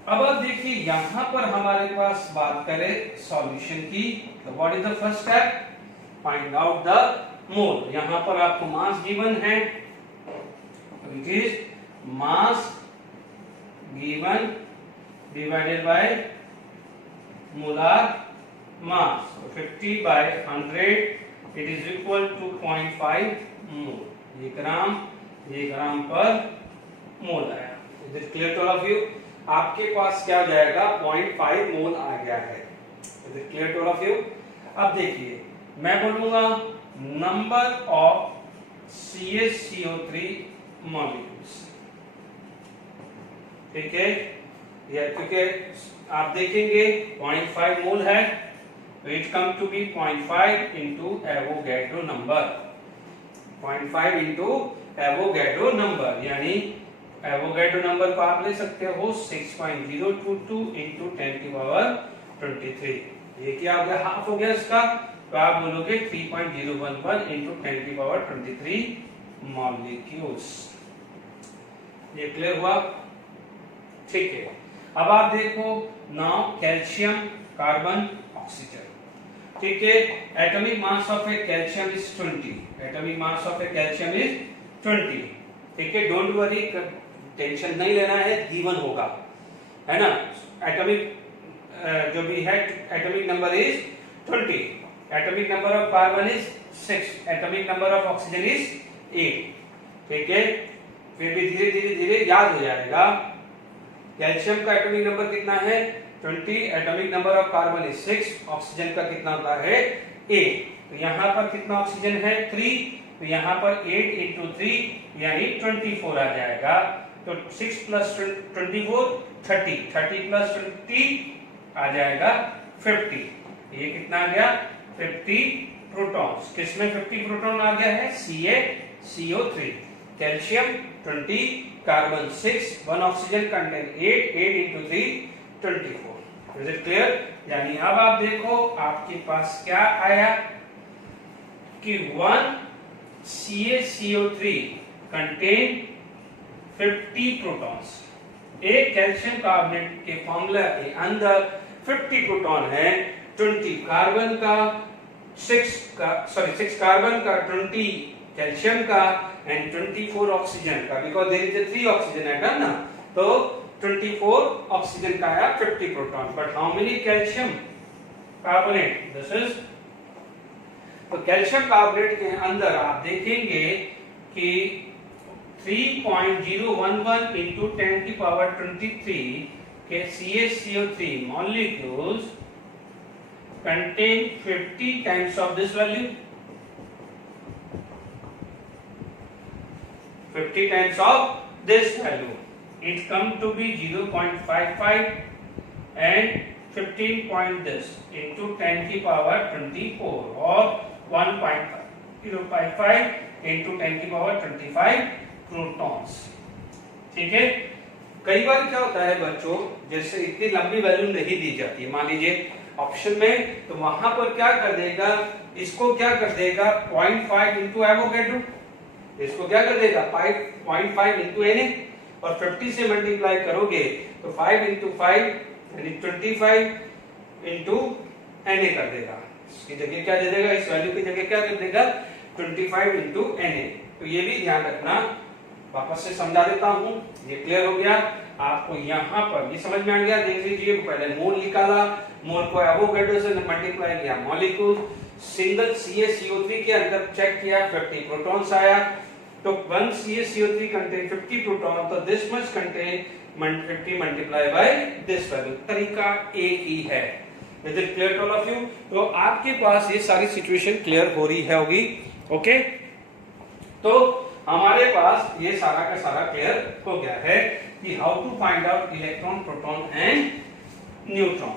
अब आप देखिए यहां पर हमारे पास बात करें सॉल्यूशन की, तो what is the first step? Find out the mole. यहां पर आपको मास गिवन है, it is mass given divided by molar mass, 50 by 100 it is equal to 0.5 mole. ये ग्राम पर मोल आया। Is it clear to all of you? आपके पास क्या हो जाएगा 0.5 मोल आ गया है। Is it clear to all of you? अब देखिए मैं बोलूंगा नंबर ऑफ CaCO3 मॉलिक्यूल्स, ठीक है, या क्योंकि आप देखेंगे 0.5 मोल है तो it come to be 0.5 into Avogadro number, 0.5 into Avogadro number, यानी एवोगैड्रो नंबर को आप ले सकते हो 6.022 इंटू 10⁻23। ये क्या हो गया, हाफ हो गया इसका, तो आप बोलोगे 3.011 इंटू 10⁻23 मॉलिक्यूल्स। ये क्लियर हुआ? ठीक है। अब आप देखो नाउ कैल्शियम, कार्बन, ऑक्सीजन, ठीक है। Atomic mass of A calcium is 20, atomic mass of A calcium is 20, ठीक है। डोंट वरी, टेंशन नहीं लेना है, गिवन होगा, है ना। एटॉमिक जो भी है atomic number is 20, atomic number of carbon is 6, atomic number of oxygen is 8, ठीक है। फिर भी धीरे धीरे धीरे याद हो जाएगा। कैल्शियम का एटॉमिक नंबर कितना है 20, atomic number of carbon is 6, oxygen का कितना होता है 8, तो यहाँ पर कितना ऑक्सीजन है 3, तो यहाँ पर 8 इंटू 3 यानी 24 आ जाएगा। तो 6 प्लस 24 30, 30 प्लस 20 आ जाएगा 50। ये कितना आ गया 50 प्रोटॉन्स। किसमें 50 प्रोटॉन आ गया है CaCO3, calcium 20, carbon 6, 1 oxygen contain 8, 8 into 3 24। Is it clear? यानी अब आप देखो आपके पास क्या आया कि 1 CaCO3 कंटेन 50 प्रोटॉन्स। एक कैल्शियम कार्बोनेट के फॉर्मूला के अंदर 50 प्रोटॉन है, 20 कार्बन का 6 कार्बन का 20 कैल्शियम का एंड 24 ऑक्सीजन का, because there is a 3 oxygen atom ना, तो 24 ऑक्सीजन का आया 50 proton. But how many calcium carbonate? This is, तो कैल्शियम कार्बोनेट के अंदर आप देखेंगे कि 3.011 into 10⁻23 के CaCO3 molecules contain 50 times of this value, 50 times of this value. It come to be 0.55 and 15 point this into 10⁻24 or 1.055 into 10⁻25 protons, ठीक है। कई बार क्या होता है बच्चों, जैसे इतनी लंबी वैल्यू नहीं दी जाती है मान लीजिए ऑप्शन में, तो वहां पर क्या कर देगा, इसको क्या कर देगा 0.5 इंटू एवोगैड्रो, इसको क्या कर देगा 0.5 इंटू Na, और 50 से मल्टीप्लाई करोगे तो 5 इंटू 5 यानी 25 इंटू Na कर देगा। इसकी जगह क्या दे देगा, इस वैल्यू की जगह क्या कर देगा 25 इंटू Na। तो ये भी ध्यान रखना, वापस से समझा देता हूं, ये क्लियर हो गया आपको। यहाँ पर ये समझ में आ गया, देख लीजिए पहले मोल निकाला, मोल को एवोगैड्रो से मल्टीप्लाई किया मॉलिक्यूल, सिंगल CaCO3 के अंदर चेक किया 50 प्रोटॉन्स आया, तो 1 CaCO3 कंटेन 50 प्रोटॉन, तो this must contain 50 multiply by this value. तरीका एक ही है। Is it clear to all of you? तो आपके पास ये सारी सिचुएशन क्लियर हो रही है होगी, ओके। तो हमारे पास ये सारा का सारा क्लियर हो गया है कि how to find out electron, proton and neutron.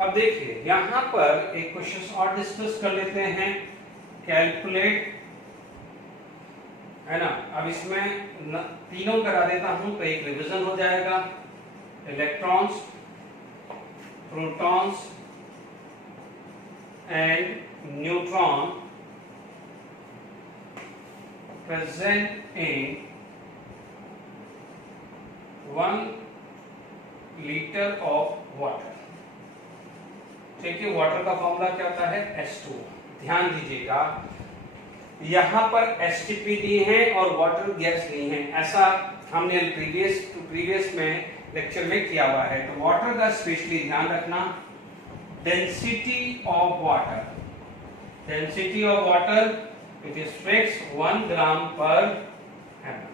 अब देखिए यहां पर एक क्वेश्चन और डिस्कस कर लेते हैं, कैलकुलेट, है ना। अब इसमें तीनों करा देता हूं तो एक रिवीजन हो जाएगा। Electrons, protons and neutron present in 1 litre of water, ठीक है। वाटर का फॉर्मूला क्या होता है H2। ध्यान दीजिएगा यहां पर H2 दी है और वाटर गैस ली है, ऐसा हमने प्रीवियस में लेक्चर में किया हुआ है। तो वाटर का स्पेशली ध्यान रखना, density of water, density of water it is fixed 1 ग्राम पर ml।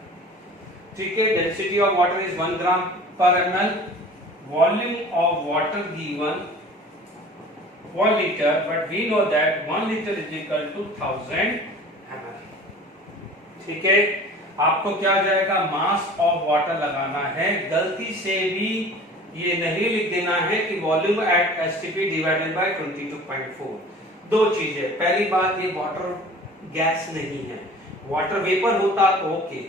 ठीक है, डेंसिटी ऑफ वाटर इज 1 ग्राम पर ml। Volume of water given 1 liter, but we know that 1 liter is equal to 1000 ml। ठीक है, आपको क्या हो जाएगा, मास ऑफ वाटर लगाना है। गलती से भी ये नहीं लिख देना है कि volume at STP divided by 22.4। दो चीजें, पहली बात ये वाटर गैस नहीं है, वाटर वेपर होता तो ओके,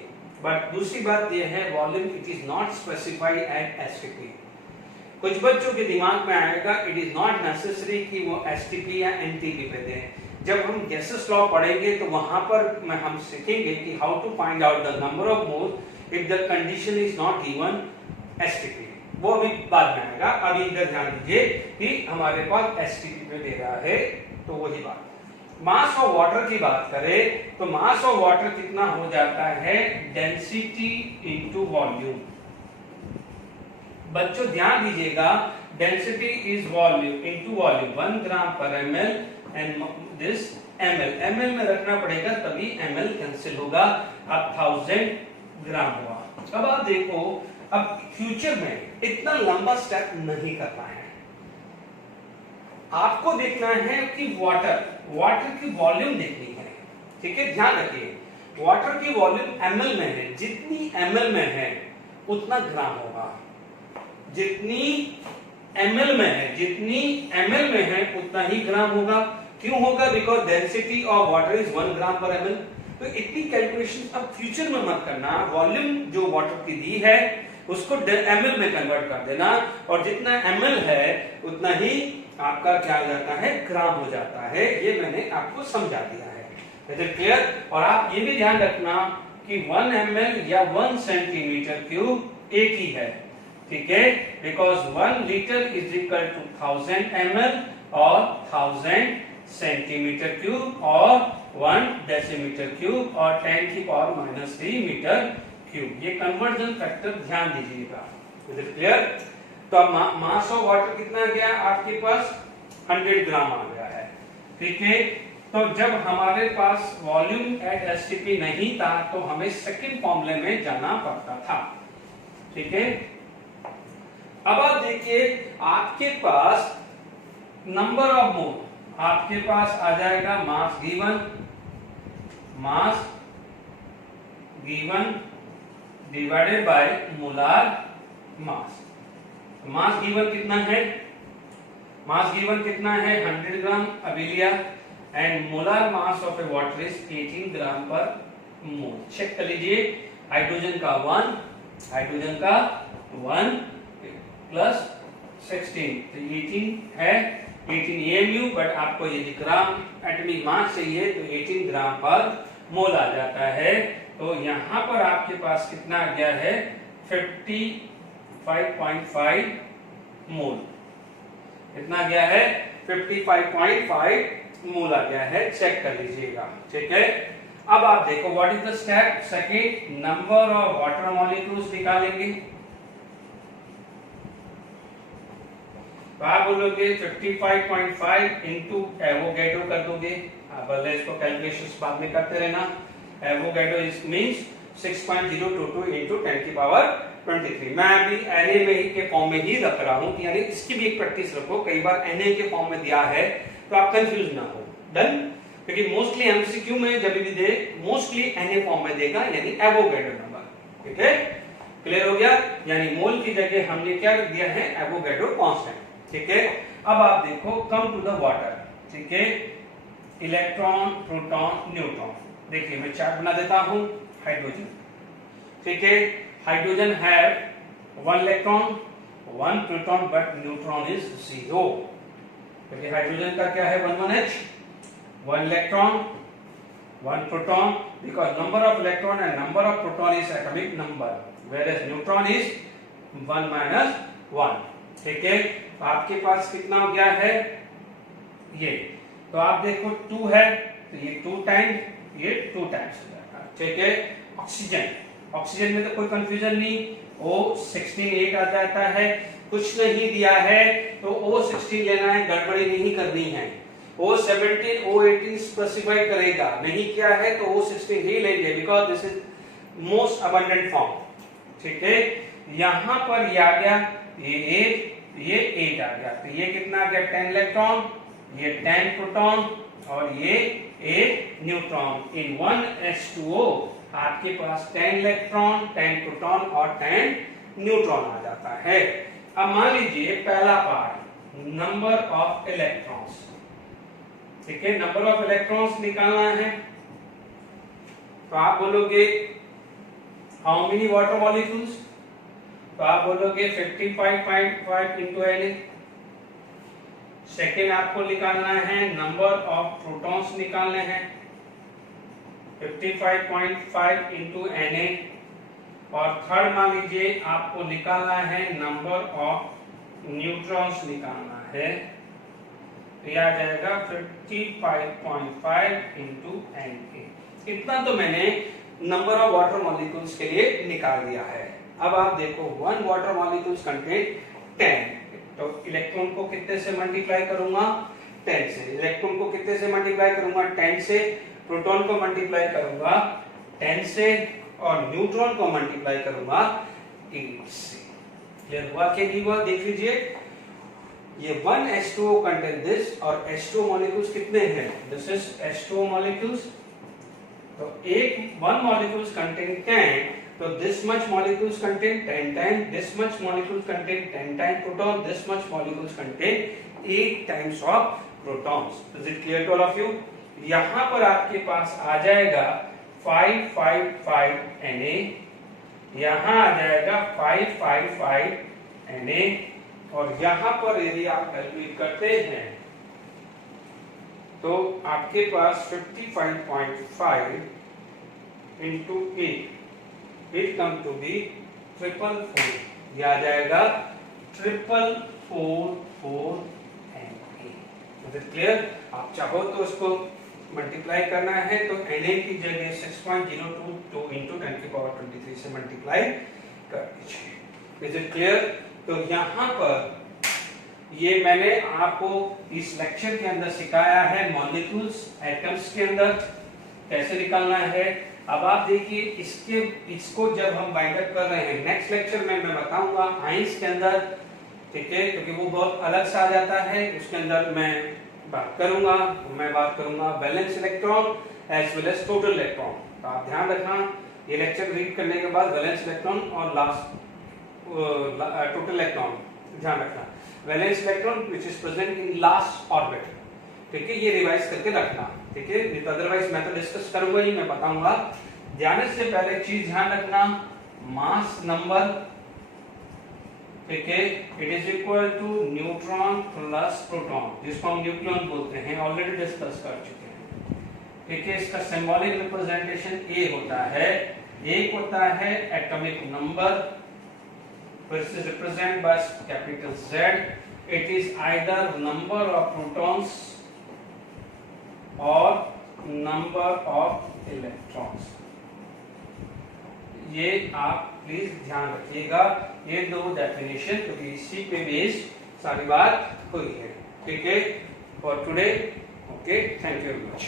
बट दूसरी बात ये है volume it is not specified at STP. कुछ बच्चों के दिमाग में आएगा इट इज नॉट नेसेसरी कि वो एसटीपी या एनटीपी पे दें। जब हम गैसेस लॉ पढ़ेंगे तो वहां पर हम सीखेंगे कि how to find out the number of moles if the condition is not given STP, वो अभी बाद में आएगा। अभी इधर ध्यान दीजिए कि हमारे पास एसटीपी पे दे रहा है, तो वही बात। मास ऑफ वाटर की बात करें तो मास ऑफ वाटर कितना हो जाता है, डेंसिटी इनटू वॉल्यूम। बच्चों ध्यान दीजिएगा, density is volume into volume, 1 ग्राम पर ml एंड दिस ml में रखना पड़ेगा तभी ml कैंसिल होगा। अब 1000 ग्राम हुआ। अब आप देखो, अब फ्यूचर में इतना लंबा स्टेप नहीं करना है, आपको देखना है कि वाटर की वॉल्यूम देखनी है। ठीक है, ध्यान रखिए, वाटर की वॉल्यूम ml में है, जितनी ml में है उतना ग्राम होगा। जितनी ml में है उतना ही ग्राम होगा। क्यों होगा? Because density of water is 1 ग्राम पर ml। तो इतनी कैलकुलेशन अब फ्यूचर में मत करना, वॉल्यूम जो वाटर की दी है उसको ml में कन्वर्ट कर देना, और जितना ml है उतना ही आपका क्या हो जाता है, ग्राम हो जाता है। ये मैंने आपको समझा दिया है, इज इट क्लियर? और आप ये भी ध्यान रखना कि 1 ml या 1 सेंटीमीटर क्यूब एक ही है। ठीक है, because 1 litre is equal to 1000 ml और 1000 सेंटीमीटर क्यूब और 1 डेसीमीटर क्यूब और 10⁻³ मीटर क्यूब। ये कन्वर्जन फैक्टर ध्यान दीजिएगा, इज इट क्लियर? तो अब मास ऑफ वाटर कितना गया आपके पास, 100 ग्राम आ गया है। ठीक है, तो जब हमारे पास वॉल्यूम एट एसटीपी नहीं था तो हमें सेकंड फॉर्मूले में जाना पड़ता था। ठीक है, अब आप देखिए, आपके पास नंबर ऑफ मोल, आपके पास आ जाएगा मास given divided by molar mass. Mass given कितना है, 100 ग्राम अभी लिया, and molar mass of A water is 18 ग्राम पर मोल। चेक कर लीजिए, हाइड्रोजन का 1 प्लस 16 तो 18 है, 18 AMU, बट आपको यदि ग्राम एटॉमिक मास चाहिए तो 18 ग्राम पर मोल आ जाता है। तो यहां पर आपके पास कितना आ गया है, 55.5 मोल। कितना गया है, 55.5 मोल आ गया है। चेक कर लीजिएगा। ठीक है, अब आप देखो what is the step second, number of water molecules निकालेंगे। तो आप बोलोगे 55.5 इंटू एवोगैड्रो कर दोगे, आप भले इसको कैलकुलेशंस बाद में करते रहना। Avogadro is means 6.022 into 10⁻23। मैं अभी Na में ही के फॉर्म में ही रख रहा हूं, यानी इसकी भी एक प्रैक्टिस रखो, कई बार Na के फॉर्म में दिया है तो आप कंफ्यूज ना हो। डन? क्योंकि मोस्टली एमसीक्यू में जब भी दे मोस्टली Na फॉर्म में देगा, यानी एवोगैड्रो नंबर। ठीक है, क्लियर हो गया? यानी मोल की जगह हमने क्या दिया है, एवोगैड्रो कांस्टेंट। ठीक है, अब आप देखो, कम टू द वाटर। ठीक है, इलेक्ट्रॉन, प्रोटॉन, न्यूट्रॉन। देखिए मैं चार्ट बना देता हूं। हाइड्रोजन, ठीक है, hydrogen have 1 electron 1 proton, but neutron is 0, क्योंकि हाइड्रोजन का क्या है, 1 1 electron 1 proton, because number of electron and number of proton is atomic number, whereas neutron is 1 minus 1। ठीक है, तो आपके पास कितना हो गया है ये, तो आप देखो 2 है तो ये 2 टाइम्स, ये 2 टाइम्स हो जाएगा। ठीक है, ऑक्सीजन में तो कोई कंफ्यूजन नहीं, O16 8 आ जाता है। कुछ नहीं दिया है तो O16 लेना है, गड़बड़ी नहीं करनी है। O17 O18 स्पेसिफाई करेगा, नहीं किया है तो O16 ही लेंगे because this is most abundant form. ठीक है, यहां पर ये आ गया, ये 8 आ गया, तो ये कितना आ गया 10 इलेक्ट्रॉन, ये 10 प्रोटॉन और ये 8 न्यूट्रॉन। इन 1s2o आपके पास 10 इलेक्ट्रॉन 10 प्रोटॉन और 10 न्यूट्रॉन आ जाता है। अब मान लीजिए पहला पार्ट नंबर ऑफ इलेक्ट्रॉन्स। ठीक है, नंबर ऑफ इलेक्ट्रॉन्स निकालना है तो आप बोलोगे हाउ मेनी वाटर मॉलिक्यूल्स, तो आप बोलोगे 55.5 इंटू Na। सेकेंड आपको निकालना है नंबर ऑफ प्रोटॉन्स निकालने हैं, 55.5 इंटू Na। और थर्ड मान लीजिए आपको निकालना है नंबर ऑफ न्यूट्रॉन्स निकालना है, तो यह आ जाएगा 55.5 इंटू Na। इतना तो मैंने नंबर ऑफ वाटर मॉलिक्यूल्स के लिए निकाल दिया है। अब आप देखो 1 वाटर मॉलिक्यूल्स कंटेन 10, तो इलेक्ट्रॉन को कितने से मल्टीप्लाई करूंगा 10 से, इलेक्ट्रॉन को कितने से मल्टीप्लाई करूंगा 10 से, प्रोटॉन को मल्टीप्लाई करूंगा 10 से और न्यूट्रॉन को मल्टीप्लाई करूंगा 8 से। क्लियर हुआ कि नहीं हुआ? देख लीजिए ये 1s2o कंटेन दिस और H2O मॉलिक्यूल्स कितने हैं, दिस इज H2O मॉलिक्यूल्स, तो एक 1 molecules contain 10, so this much molecules contain 10 times, this much molecules contain 10 times proton, this much molecules contain 8 times of protons. Is it clear to all of you? यहाँ पर आपके पास आ जाएगा 555 Na, यहाँ आ जाएगा 555 Na और यहाँ पर यदि आप कैलकुलेट करते हैं तो आपके पास 55.5 into 8 it come to be 444, यह आ जाएगा 444 Na। क्लियर? आप चाहो तो उसको मल्टीप्लाई करना है तो Na की जगह 6.022 इंटू 10⁻23 से मल्टीप्लाई कर दीजिए। Is it clear? तो यहाँ पर ये मैंने आपको इस लेक्चर के अंदर सिखाया है मॉलिक्यूल्स एटम्स के अंदर कैसे निकालना है। अब आप देखिए इसको जब हम बाइंड अप कर रहे हैं नेक्स्ट लेक्चर में मैं बताऊंगा आइंस के अंदर, ठीक है, क्योंकि वो बहुत अलग सा आ जाता है, उसके अंदर मैं बात करूंगा valence electron as well as total electron. तो आप ध्यान रखना ये लेक्चर रीड करने के बाद वैलेंस इलेक्ट्रॉन और टोटल इलेक्ट्रॉन ध्यान रखना। Valence electron which is present in last orbit, ठीक है, ये रिवाइज करके रखना, ठीक है, नहीं तो अदरवाइज मैं तो डिस्कस करूंगा ही, मैं बताऊंगा। जाने से पहले चीज ध्यान रखना, मास नंबर, ठीक है, it is equal to neutron plus proton, जिसको हम न्यूक्लियन बोलते हैं, ऑलरेडी डिस्कस कर चुके हैं, ठीक है। इसका सिंबॉलिक रिप्रेजेंटेशन ए होता है, एक होता है atomic number which is represented by capital Z. It is either number of protons or number of electrons. ये आप प्लीज ध्यान रखिएगा, ये दो डेफिनेशन, क्योंकि इसी पे बेस्ड सारी बात हुई है, ठीक है। For today, okay, thank you very much.